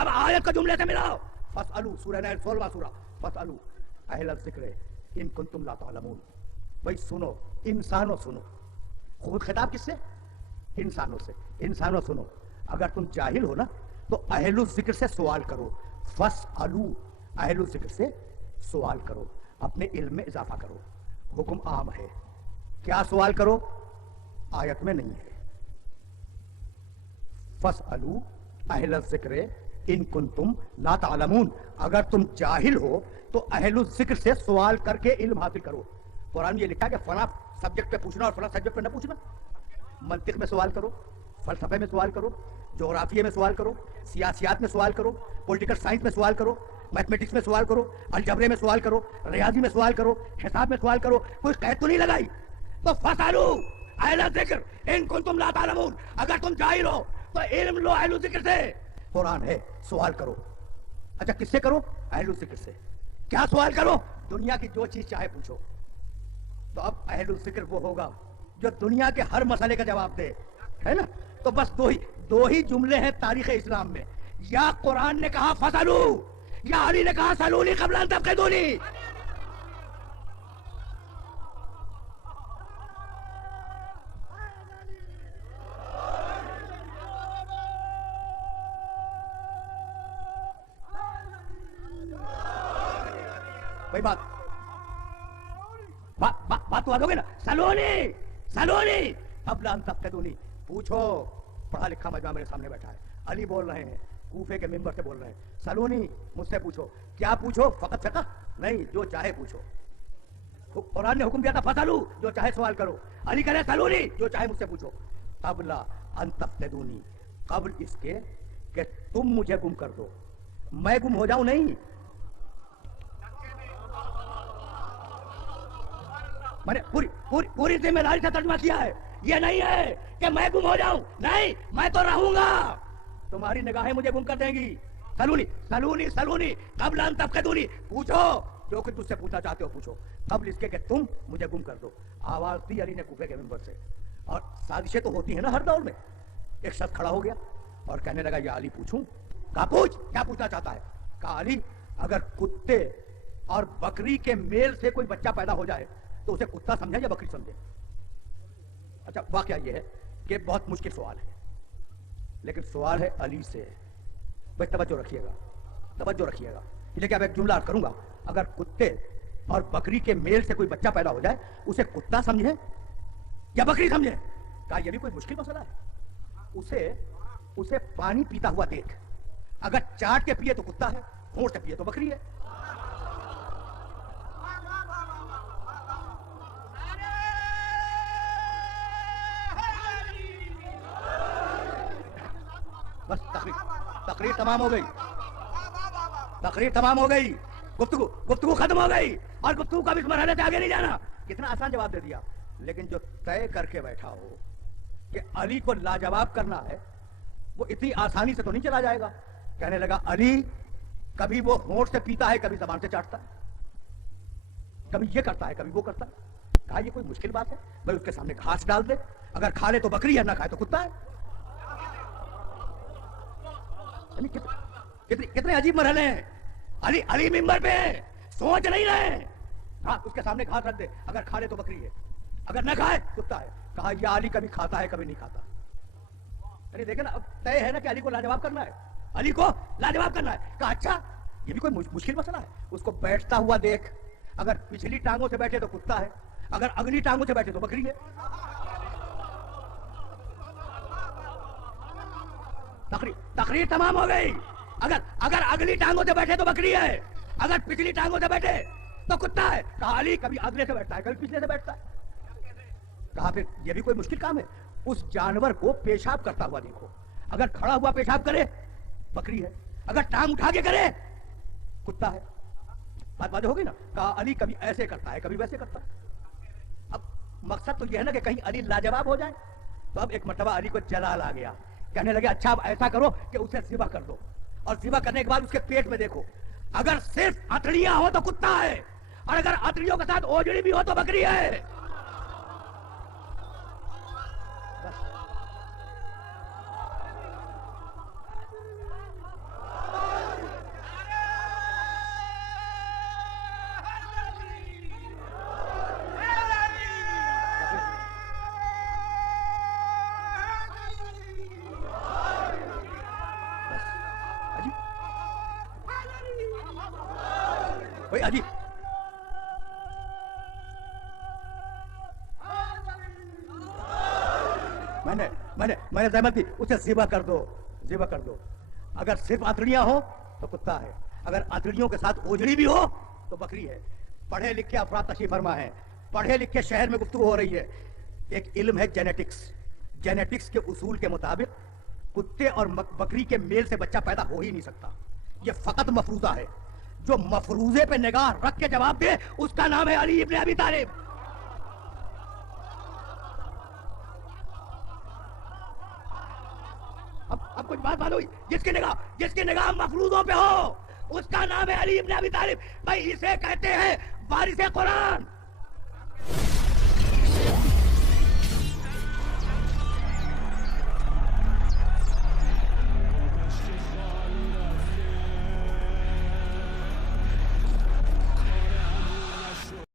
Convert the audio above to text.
अब आयत को जुमले से मिलाओ। फसअलू सूरह नहल 16वां सूरा। फसअलू अहल ज़िक्र इन कुंतुम ला तालमून। भाई सुनो इंसानों, सुनो। खुद खिताब किससे? इंसानों से। इंसानों सुनो, अगर तुम जाहिल हो ना तो अहलु ज़िक्र से सवाल करो। फसअलू अहलु ज़िक्र से सवाल करो, अपने इल्म में इजाफा करो। हुक्म आम है, क्या सवाल करो? आयत में नहीं है। फसअलू अहल ज़िक्र इन कुंतुम ला तालमून। अगर तुम जाहिल हो तो अहलु ज़िक्र से सवाल करके इल्म हासिल करो। कुरान में ये लिखा है कि फला सब्जेक्ट पे पूछना और फला सब्जेक्ट पे न पूछना। मंतिक में सवाल करो, फलसफे में सवाल करो, जोग्राफिया में सवाल करो, सियासियात में सवाल करो, पॉलिटिकल साइंस में सवाल करो, मैथमेटिक्स में सवाल करो, अलजबरे में सवाल करो, रियाजी में सवाल करो, हिसाब में सवाल करो। कोई कैद तो नहीं लगाई। तो फसअलू अहल ज़िक्र इन कुंतुम ला तालमून। अगर तुम जाहिल हो तो इल्म लो अहलु ज़िक्र से। कुरान है, सवाल करो। अच्छा किससे करो? अहलु ज़िक्र से। क्या सवाल करो? दुनिया की जो चीज चाहे पूछो। तो अब अहलु ज़िक्र वो होगा जो दुनिया के हर मसले का जवाब दे, है ना? तो बस दो ही जुमले हैं तारीख इस्लाम में। या कुरान ने कहा फसलू, या अली ने कहा सलूनी क़ब्ल अन तफ़क़िदूनी। भाई बात तो दोगे ना? सलोनी सलोनी क़ब्ल अन तफ़क़िदूनी। पूछो, पढ़ा लिखा मजमा मेरे सामने बैठा है। अली बोल रहे हैं, कूफे के मिंबर से बोल रहे हैं। सलोनी मुझसे पूछो। क्या पूछो? फ़क़त फ़िक़ह नहीं, जो चाहे पूछो। कुरान ने हुक्म दिया था फसलू, जो चाहे सवाल करो। अली कह रहे सलोनी, जो चाहे मुझसे पूछो। क़ब्ल अन तफ़क़िदूनी, क़ब्ल इसके कि तुम मुझे गुम कर दो, मैं गुम हो जाऊं नहीं। मैंने पूरी जिम्मेदारी से तर्जुमा किया है। ये नहीं है कि मैं गुम हो जाऊं, नहीं, मैं तो रहूंगा। तुम्हारी निगाहें मुझे गुम कर देंगी। सलूनी सलूनी सलूनी क़ब्ल अन तफ़क़िदूनी। पूछो जो कि तुझसे पूछना चाहते हो पूछो, क़ब्ल इसके कि तुम मुझे गुम कर दो। आवाज दी अली ने कूफे के मिंबर से। और साजिशें तो होती है ना हर दौर में। एक शख्स खड़ा हो गया और कहने लगा, या अली पूछूं? कहा पूछ, क्या पूछना चाहता है? कहा अली, अगर कुत्ते और बकरी के मेल से कोई बच्चा पैदा हो जाए तो उसे कुत्ता समझे या बकरी समझे? अच्छा वाकया ये है कि बहुत मुश्किल सवाल है, लेकिन सवाल है अली से। भाई तवज्जो रखिएगा, तवज्जो रखिएगा। लेकिन अब एक जुमला करूंगा, अगर कुत्ते और बकरी के मेल से कोई बच्चा पैदा हो जाए उसे कुत्ता समझे या बकरी समझे? कहा यह भी कोई मुश्किल मसला है। उसे पानी पीता हुआ देख, अगर चाट के पिए तो कुत्ता है, होंठ से पिए तो बकरी है। बस तकरीर तमाम हो गई, तकरीर तमाम हो गई, गुफ्तगू खत्म हो गई और गुफ्तगू का भी इस मरहले से आगे नहीं जाना। कितना आसान जवाब दे दिया। लेकिन जो तय करके बैठा हो कि अली को लाजवाब करना है, वो इतनी आसानी से तो नहीं चला जाएगा। कहने लगा अली कभी वो होंठ से पीता है, कभी जबान से चाटता है, कभी ये करता है, कभी वो करता है। कहा ये कोई मुश्किल बात है? भाई उसके सामने घास डाल दे, अगर खा ले तो बकरी है, ना खाए तो कुत्ता है। कितने अजीब मरहले हैं। अली मिंबर पे सोच नहीं रहे। हाँ उसके सामने घास रख दे, अगर खा ले तो बकरी है, अगर न खाए कुत्ता है। कहा या अली कभी खाता है कभी नहीं खाता। अरे देखे ना, अब तय है ना कि अली को लाजवाब करना है, अली को लाजवाब करना है। कहा अच्छा ये भी कोई मुश्किल मसला है? उसको बैठता हुआ देख, अगर पिछली टांगों से बैठे तो कुत्ता है, अगर अगली टांगों से बैठे तो बकरी है। तकरीर तमाम हो गई। अगर अगली टांगों से बैठे तो बकरी है, अगर पिछली टांगों से बैठे तो कुत्ता है। कहा अली कभी अगले से बैठता है, कभी पिछले से बैठता है। कहा फिर यह भी कोई मुश्किल काम है? उस जानवर को पेशाब करता हुआ देखो, अगर खड़ा हुआ पेशाब करे बकरी है, अगर टांग उठा के करे कुत्ता है। बात बात हो गई ना। कहा अली कभी ऐसे करता है, कभी वैसे करता है। अब मकसद तो यह है ना कि कहीं अली लाजवाब हो जाए। तो अब एक मर्तबा अली को जलाल आ गया, कहने लगे अच्छा अब ऐसा करो कि उसे ज़िबा कर दो, और ज़िबा करने के बाद उसके पेट में देखो, अगर सिर्फ अतड़ियां हो तो कुत्ता है, और अगर अतड़ियों के साथ ओजड़ी भी हो तो बकरी है। कोई अजी मैंने मैंने मैंने सहमत की, उसे ज़िबा कर दो, ज़िबा कर दो। अगर सिर्फ आतड़ियां हो तो कुत्ता है, अगर आतड़ियों के साथ ओजड़ी भी हो तो बकरी है। पढ़े लिखे अफराद तशरीफ फरमा है, पढ़े लिखे शहर में गुफ्तगू हो रही है। एक इल्म है जेनेटिक्स, जेनेटिक्स के उसूल के मुताबिक कुत्ते और बकरी के मेल से बच्चा पैदा हो ही नहीं सकता। ये फकत मफरूजा है। जो मफरूजे पे निगाह रख के जवाब दे उसका नाम है अली इब्ने अबी तालिब। अब कुछ बात मालूम, जिसकी निगाह मफरूजों पे हो उसका नाम है अली इब्ने अबी तालिब। भाई इसे कहते हैं वारिसे कुरान।